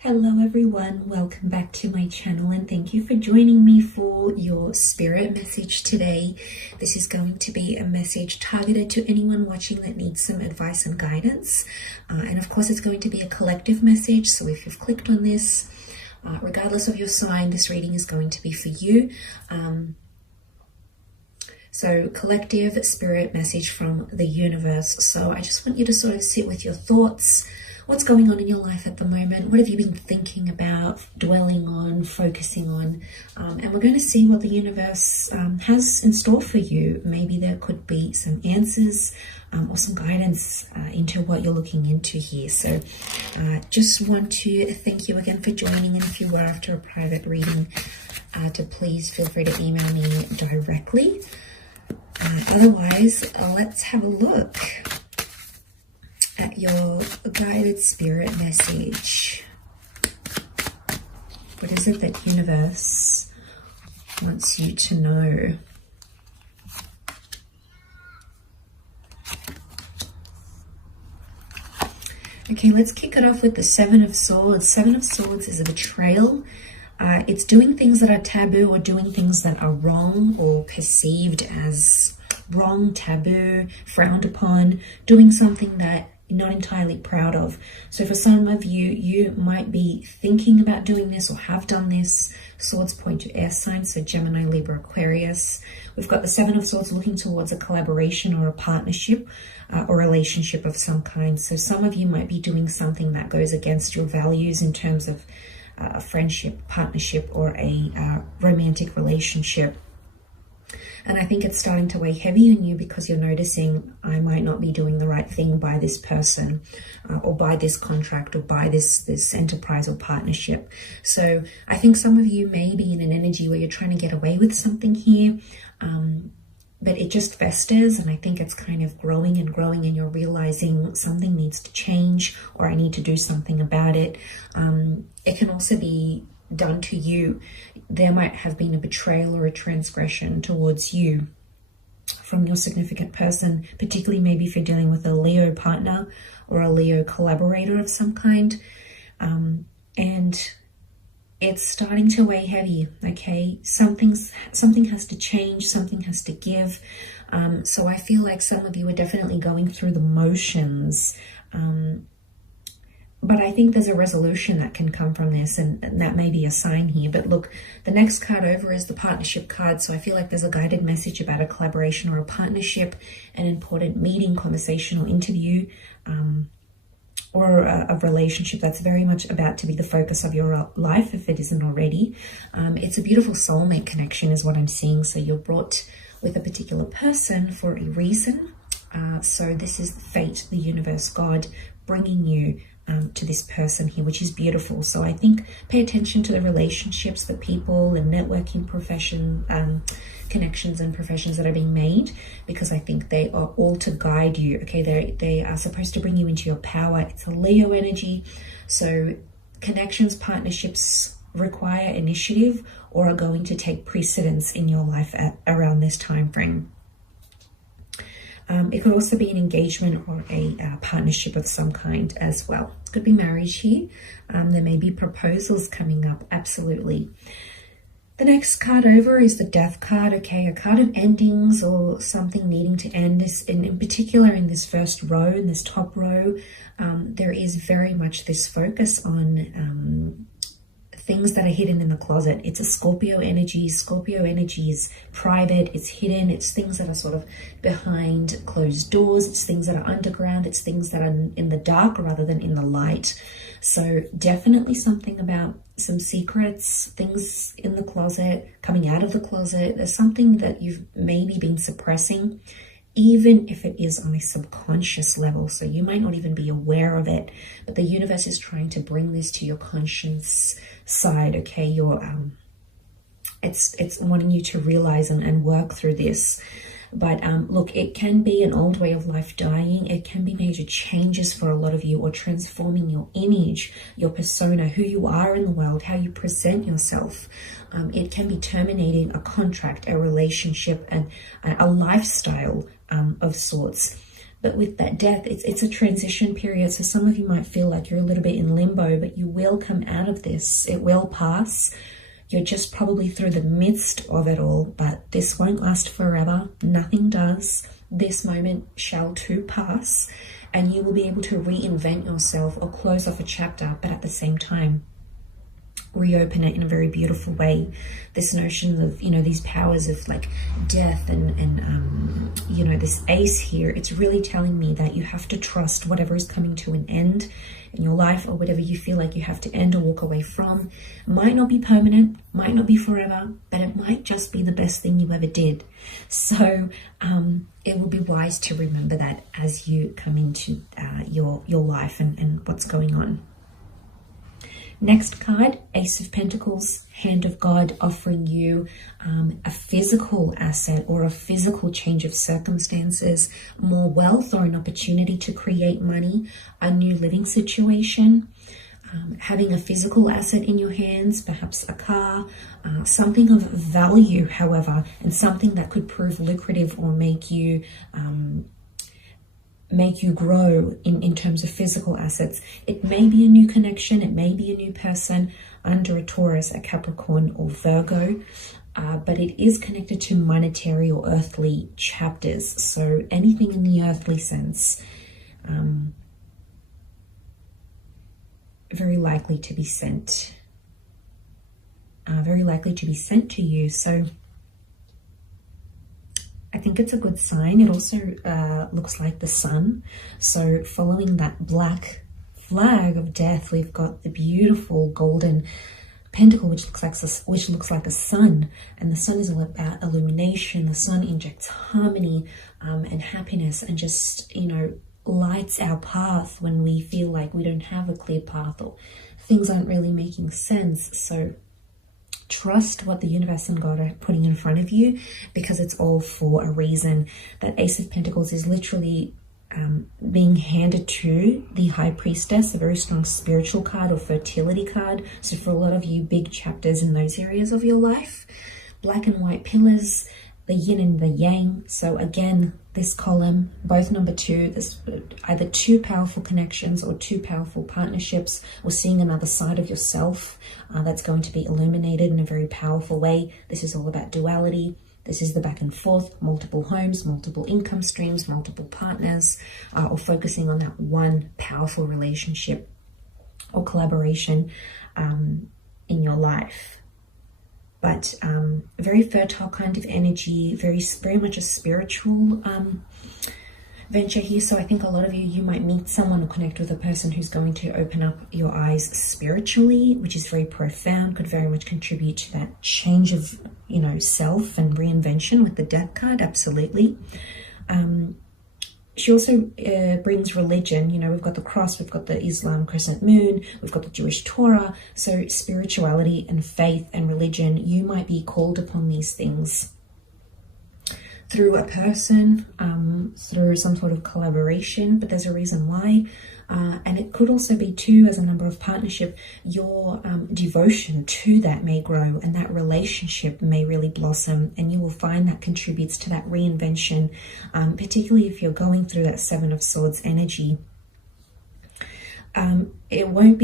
Hello everyone, welcome back to my channel and thank you for joining me for your spirit message today. This is going to be a message targeted to anyone watching that needs some advice and guidance. And of course it's going to be a collective message, so if you've clicked on this, regardless of your sign, this reading is going to be for you. So collective spirit message from the universe. So I just want you to sort of sit with your thoughts. What's going on in your life at the moment? What have you been thinking about, dwelling on, focusing on? And we're going to see what the universe has in store for you. Maybe there could be some answers or some guidance into what you're looking into here. So just want to thank you again for joining. And if you were after a private reading, to please feel free to email me directly. Otherwise, let's have a look at your guided spirit message. What is it that universe wants you to know? Okay, let's kick it off with the Seven of Swords. Seven of Swords is a betrayal. It's doing things that are taboo or doing things that are wrong or perceived as wrong, taboo, frowned upon, doing something that you're not entirely proud of. So for some of you, you might be thinking about doing this or have done this. Swords point to air signs, so Gemini, Libra, Aquarius. We've got the Seven of Swords looking towards a collaboration or a partnership or relationship of some kind. So some of you might be doing something that goes against your values in terms of a friendship, partnership, or a romantic relationship. And I think it's starting to weigh heavy on you because you're noticing, I might not be doing the right thing by this person or by this contract or by this enterprise or partnership. So I think some of you may be in an energy where you're trying to get away with something here, but it just festers, and I think it's kind of growing and growing, and you're realizing something needs to change or I need to do something about it. It can also be done to you. There might have been a betrayal or a transgression towards you from your significant person, particularly maybe if you're dealing with a Leo partner or a Leo collaborator of some kind. And it's starting to weigh heavy, okay? Something has to change, something has to give. So I feel like some of you are definitely going through the motions, but I think there's a resolution that can come from this, and that may be a sign here. But look, the next card over is the partnership card. So I feel like there's a guided message about a collaboration or a partnership, an important meeting, conversation, or interview, or a relationship that's very much about to be the focus of your life, if it isn't already. It's a beautiful soulmate connection is what I'm seeing. So you're brought with a particular person for a reason. So this is fate, the universe, God bringing you to this person here, which is beautiful. So I think pay attention to the relationships, the people and networking profession, connections and professions that are being made, because I think they are all to guide you. Okay, they are supposed to bring you into your power. It's a Leo energy. So connections, partnerships require initiative or are going to take precedence in your life around this time frame. It could also be an engagement or a partnership of some kind as well. It could be marriage here. There may be proposals coming up, absolutely. The next card over is the Death card, okay, a card of endings or something needing to end. In particular, in this first row, in this top row, there is very much this focus on things that are hidden in the closet. It's a Scorpio energy. Scorpio energy is private, it's hidden, it's things that are sort of behind closed doors, it's things that are underground, it's things that are in the dark rather than in the light. So definitely something about some secrets, things in the closet, coming out of the closet. There's something that you've maybe been suppressing, even if it is on a subconscious level. So you might not even be aware of it, but the universe is trying to bring this to your conscience side, okay? It's wanting you to realize and work through this. But look, it can be an old way of life dying. It can be major changes for a lot of you, or transforming your image, your persona, who you are in the world, how you present yourself. It can be terminating a contract, a relationship, and a lifestyle of sorts. But with that death, it's a transition period. So some of you might feel like you're a little bit in limbo, but you will come out of this. It will pass. You're just probably through the midst of it all, but this won't last forever. Nothing does. This moment shall too pass, and you will be able to reinvent yourself or close off a chapter, but at the same time, reopen it in a very beautiful way. This notion of, you know, these powers of like death and you know, this ace here, it's really telling me that you have to trust whatever is coming to an end in your life, or whatever you feel like you have to end or walk away from. It might not be permanent, might not be forever, but it might just be the best thing you ever did. So it will be wise to remember that as you come into your life and what's going on. Next card, Ace of Pentacles, Hand of God, offering you a physical asset or a physical change of circumstances, more wealth or an opportunity to create money, a new living situation, having a physical asset in your hands, perhaps a car, something of value, however, and something that could prove lucrative or make you grow in terms of physical assets. It may be a new connection, it may be a new person under a Taurus, a Capricorn, or Virgo, but it is connected to monetary or earthly chapters. So anything in the earthly sense, very likely to be sent to you. So I think it's a good sign. It also looks like the sun. So following that black flag of death, we've got the beautiful golden pentacle, which looks like a sun. And the sun is all about illumination. The sun injects harmony and happiness, and just, you know, lights our path when we feel like we don't have a clear path or things aren't really making sense. So trust what the universe and God are putting in front of you, because it's all for a reason. That Ace of Pentacles is literally being handed to the High Priestess, a very strong spiritual card or fertility card. So for a lot of you, big chapters in those areas of your life. Black and white pillars, the yin and the yang. So again, this column, both number 2, there's either 2 powerful connections or 2 powerful partnerships, or seeing another side of yourself that's going to be illuminated in a very powerful way. This is all about duality. This is the back and forth, multiple homes, multiple income streams, multiple partners, or focusing on that one powerful relationship or collaboration in your life. But a very fertile kind of energy, very much a spiritual venture here. So I think a lot of you might meet someone or connect with a person who's going to open up your eyes spiritually, which is very profound, could very much contribute to that change of, you know, self and reinvention with the Death card, absolutely. She also brings religion. You know, we've got the cross, we've got the Islam crescent moon, we've got the Jewish Torah. So spirituality and faith and religion, you might be called upon these things through a person, through some sort of collaboration, but there's a reason why. And it could also be too, as a number of partnership, your devotion to that may grow, and that relationship may really blossom, and you will find that contributes to that reinvention, particularly if you're going through that 7 of Swords energy. It won't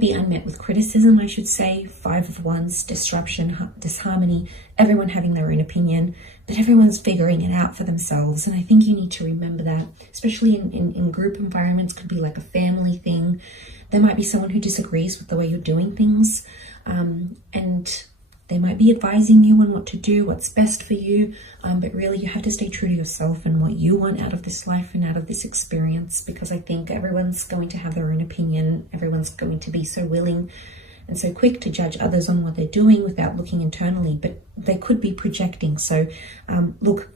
be unmet with criticism, I should say. 5 of Wands, disruption, disharmony, everyone having their own opinion, but everyone's figuring it out for themselves. And I think you need to remember that, especially in group environments. Could be like a family thing. There might be someone who disagrees with the way you're doing things, and they might be advising you on what to do, what's best for you, but really you have to stay true to yourself and what you want out of this life and out of this experience, because I think everyone's going to have their own opinion. Everyone's going to be so willing and so quick to judge others on what they're doing without looking internally, but they could be projecting. So look,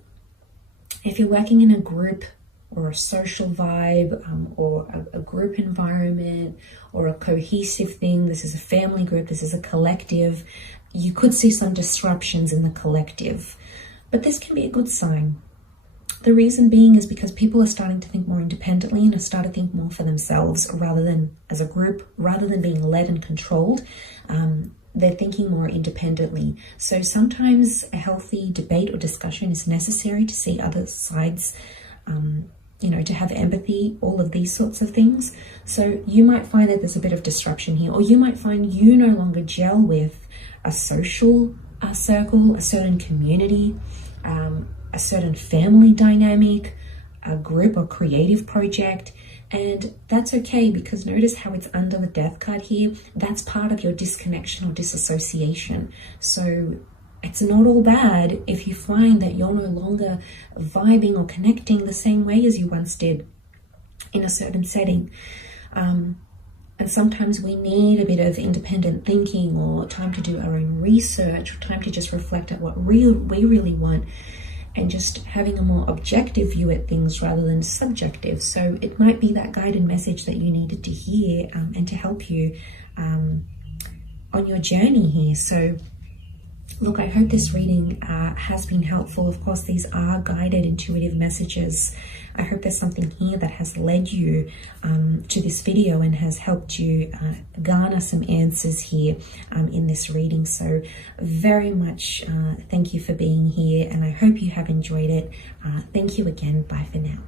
if you're working in a group or a social vibe, or a group environment, or a cohesive thing, this is a family group, this is a collective, you could see some disruptions in the collective, but this can be a good sign. The reason being is because people are starting to think more independently and are starting to think more for themselves rather than as a group, rather than being led and controlled. They're thinking more independently. So sometimes a healthy debate or discussion is necessary to see other sides you know, to have empathy, all of these sorts of things. So you might find that there's a bit of disruption here, or you might find you no longer gel with a social circle, a certain community, a certain family dynamic, a group or creative project. And that's okay, because notice how it's under the death card here. That's part of your disconnection or disassociation. So it's not all bad if you find that you're no longer vibing or connecting the same way as you once did in a certain setting. And sometimes we need a bit of independent thinking, or time to do our own research, or time to just reflect at what we really want, and just having a more objective view at things rather than subjective. So it might be that guided message that you needed to hear, and to help you on your journey here. So look, I hope this reading has been helpful. Of course, these are guided intuitive messages. I hope there's something here that has led you to this video and has helped you garner some answers here in this reading. So very much thank you for being here, and I hope you have enjoyed it. Thank you again. Bye for now.